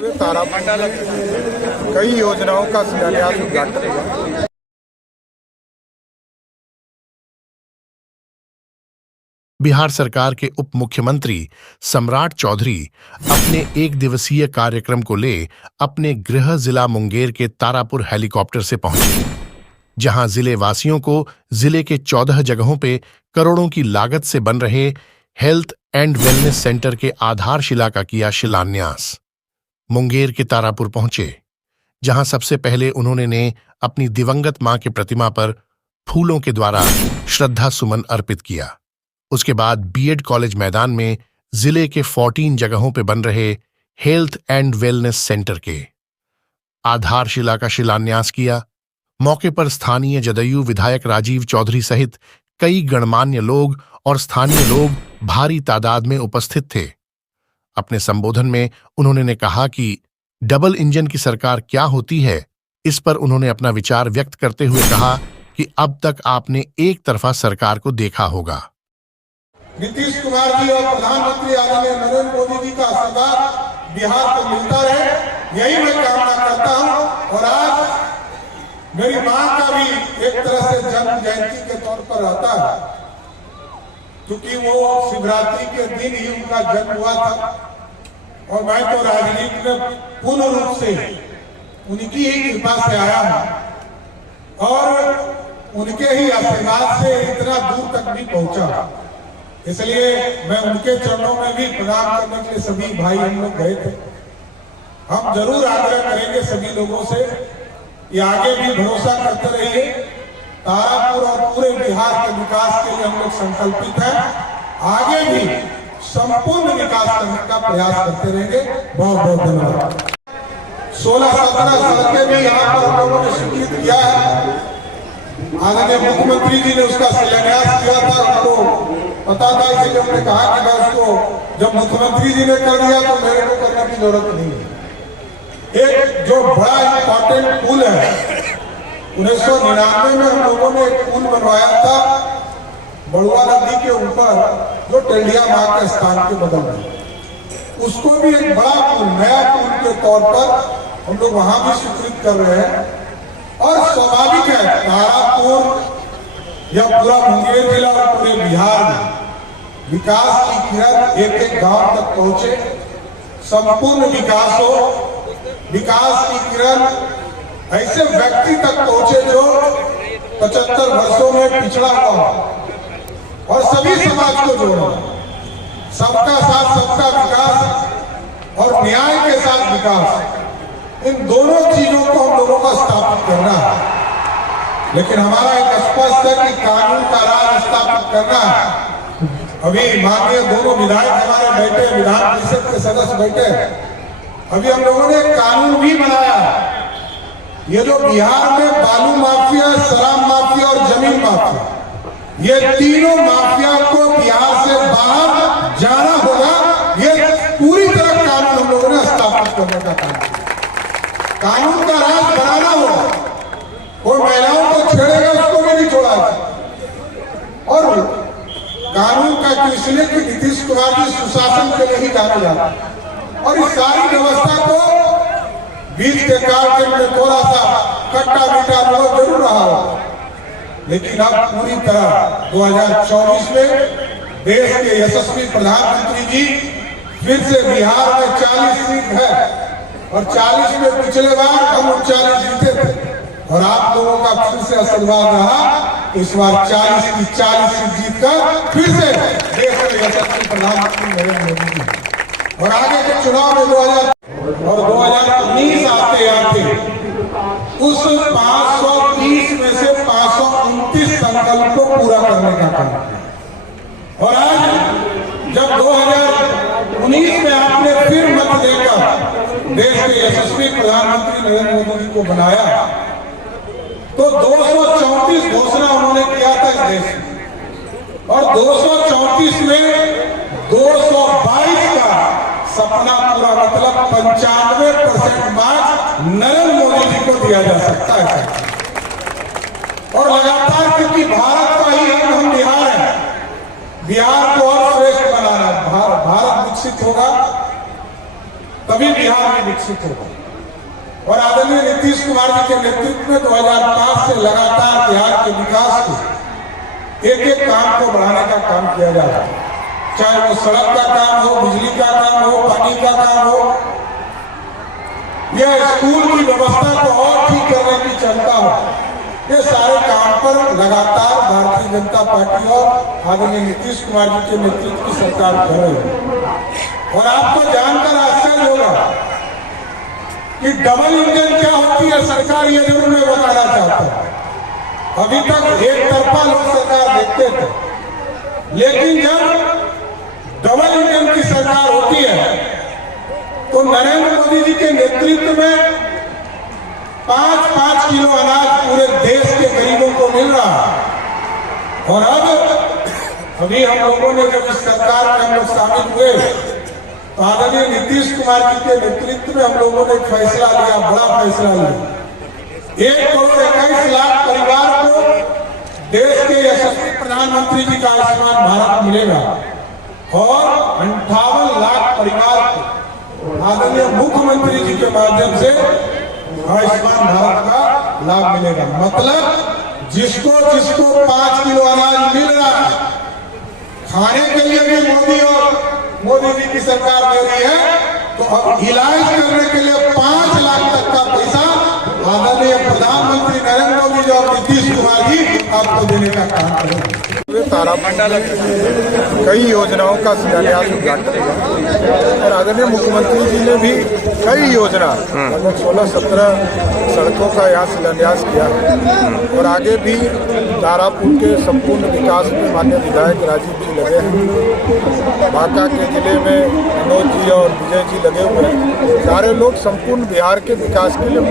तारापुर में कई योजनाओं का शिलान्यास उद्घाटन हुआ। बिहार सरकार के उप मुख्यमंत्री सम्राट चौधरी अपने एक दिवसीय कार्यक्रम को ले अपने गृह जिला मुंगेर के तारापुर हेलीकॉप्टर से पहुंचे, जहां जिले वासियों को जिले के 14 जगहों पे करोड़ों की लागत से बन रहे हेल्थ एंड वेलनेस सेंटर के आधारशिला का किया शिलान्यास। मुंगेर के तारापुर पहुंचे, जहां सबसे पहले उन्होंने अपनी दिवंगत मां की प्रतिमा पर फूलों के द्वारा श्रद्धा सुमन अर्पित किया। उसके बाद बीएड कॉलेज मैदान में जिले के 14 जगहों पर बन रहे हेल्थ एंड वेलनेस सेंटर के आधारशिला का शिलान्यास किया। मौके पर स्थानीय जदयू विधायक राजीव चौधरी सहित कई गणमान्य लोग और स्थानीय लोग भारी तादाद में उपस्थित थे। अपने संबोधन में उन्होंने कहा कि डबल इंजन की सरकार क्या होती है, इस पर उन्होंने अपना विचार व्यक्त करते हुए कहा कि अब तक आपने एक तरफा सरकार को देखा होगा। नीतीश कुमार जी और प्रधानमंत्री आदरणीय नरेंद्र मोदी जी का आशीर्वाद बिहार को मिलता रहे, यही मैं कामना करता हूं। और आज मेरी मां का भी एक तरह से जन्म जयंती के तौर पर रहता है, क्योंकि वो शिवरात्रि के दिन ही उनका जन्म हुआ था। और मैं तो राजनीति में पूर्ण रूप से उनकी ही कृपा से आया हूं और उनके ही आशीर्वाद से इतना दूर तक भी पहुंचा। इसलिए मैं उनके चरणों में भी प्रणाम करने के लिए सभी भाई हम लोग गए थे। हम जरूर आग्रह करेंगे सभी लोगों से कि आगे भी भरोसा करते रहिए। तारापुर और पूरे बिहार के विकास के लिए हम लोग संकल्पित हैं। आगे भी संपूर्ण विकास करने का प्रयास करते रहेंगे। बहुत बहुत धन्यवाद। 16-17 साल के भी यहाँ पर हम लोगों ने स्वीकृत किया है। आदरणीय मुख्यमंत्री जी ने उसका शिलान्यास किया था, हमको पता था, इसलिए हमने कहा कि मैं उसको जब मुख्यमंत्री जी ने कर दिया तो मेरे को करने की जरूरत नहीं है। एक जो बड़ा इंपॉर्टेंट पुल है, 1999 में हम लोगों ने एक पुल बनवाया था बड़ुआ नदी के ऊपर, जो टेल्डिया मां के स्थान के बगल में। उसको भी एक बड़ा पुल, नया पुल के तौर पर हम लोग वहां भी स्वीकृत कर रहे हैं। और स्वाभाविक है, तारापुर या पूरा मुंगेर जिला और पूरे बिहार में विकास की किरण एक एक गांव तक पहुंचे, संपूर्ण विकास हो। विकास की किरण ऐसे व्यक्ति तक पहुंचे जो 75 वर्षों में पिछड़ा हुआ हो और सभी समाज को जोड़ो। सबका साथ सबका विकास और न्याय के साथ विकास, इन दोनों चीजों को हम लोगों को स्थापित करना है। लेकिन हमारा एक स्पष्ट है कि कानून का राज स्थापित करना है। अभी माननीय दोनों विधायक हमारे बैठे, विधान परिषद के सदस्य बैठे, अभी हम लोगों ने एक कानून भी बनाया है। ये जो बिहार में बालू माफिया, शराब माफिया और जमीन माफिया, ये तीनों माफिया को बिहार से बाहर जाना होगा। ये पूरी तरह कानून हम लोगों ने स्थापित करने का काम किया। कानून का राज बनाना होगा। कोई महिलाओं को छेड़ेगा उसको भी नहीं छोड़ा। और कानून का इसलिए कि नीतीश कुमार जी सुशासन के लिए ही जाने जाते हैं। और इस सारी व्यवस्था को बीच के काल में थोड़ा सा कट्टा मीठा अनुभव जरूर रहा हो, लेकिन अब पूरी तरह 2024 में देश के यशस्वी प्रधानमंत्री जी फिर से बिहार में 40 सीट है और 40 में पिछले बार हम 39 जीते थे और आप लोगों का फिर से आशीर्वाद रहा। इस बार 40 की 40 सीट जीतकर फिर से देश के यशस्वी प्रधानमंत्री नरेंद्र मोदी जी। और आगे के चुनाव में 2019 आते आते उस 530 में से 529 संकल्प को पूरा करने का काम किया। और आज जब 2019 में आपने फिर मत देकर देश के यशस्वी प्रधानमंत्री नरेंद्र मोदी जी को बनाया, तो 234 घोषणा उन्होंने किया था इस देश में। और 234 में 222 का सपना पूरा, मतलब 95% मार्क्स नरेंद्र मोदी जी को दिया जा सकता है। और लगातार, क्योंकि भारत का ही हम बिहार है, बिहार को और श्रेष्ठ बनाना, भारत विकसित होगा तभी बिहार में विकसित होगा। और आदरणीय नीतीश कुमार जी के नेतृत्व में 2005 से लगातार बिहार के विकास को एक एक काम को बढ़ाने का काम किया जा रहा है, चाहे वो सड़क का काम हो, बिजली का काम हो, पानी का काम हो, या स्कूल की व्यवस्था को और ठीक करने की क्षमता हो। ये सारे काम पर लगातार भारतीय जनता पार्टी और आदरणीय नीतीश कुमार जी के नेतृत्व की सरकार कर रही है। और आपको जानकर आश्चर्य होगा कि डबल इंजन क्या होती है सरकार, ये जरूर मैं बताना चाहता हूं। अभी तक एक तरफा लोग सरकार देखते थे, लेकिन जब डबल इंजन की सरकार होती है तो नरेंद्र मोदी जी के नेतृत्व में 5-5 किलो अनाज पूरे देश के गरीबों को मिल रहा है। और अब अभी हम लोगों ने जब इस सरकार में हम लोग शामिल हुए तो आदरणीय नीतीश कुमार जी के नेतृत्व में हम लोगों ने फैसला लिया, बड़ा फैसला लिया। 1,21,00,000 परिवार को देश के यशस्वी प्रधानमंत्री जी का आयुष्मान भारत मिलेगा और 58 लाख परिवार को आदरणीय मुख्यमंत्री जी के माध्यम से आयुष्मान भारत का लाभ मिलेगा। मतलब जिसको 5 किलो अनाज मिल रहा है, खाने के लिए भी मोदी जी की सरकार दे रही है, तो अब इलाज करने के लिए 5 लाख तक का पैसा आदरणीय प्रधानमंत्री नरेंद्र मोदी जी और नीतीश कुमार जी आपको देने का काम करेंगे। तारापुर कई योजनाओं का शिलान्यास उद्घाटन और आदरणीय मुख्यमंत्री जी ने भी कई योजना लगभग 16-17 सड़कों का यहाँ शिलान्यास किया है। और आगे भी तारापुर के संपूर्ण विकास में माननीय विधायक राजीव जी लगे हैं, बांका के जिले में मनोज जी और विजय जी लगे हुए हैं। सारे लोग संपूर्ण बिहार के विकास के लिए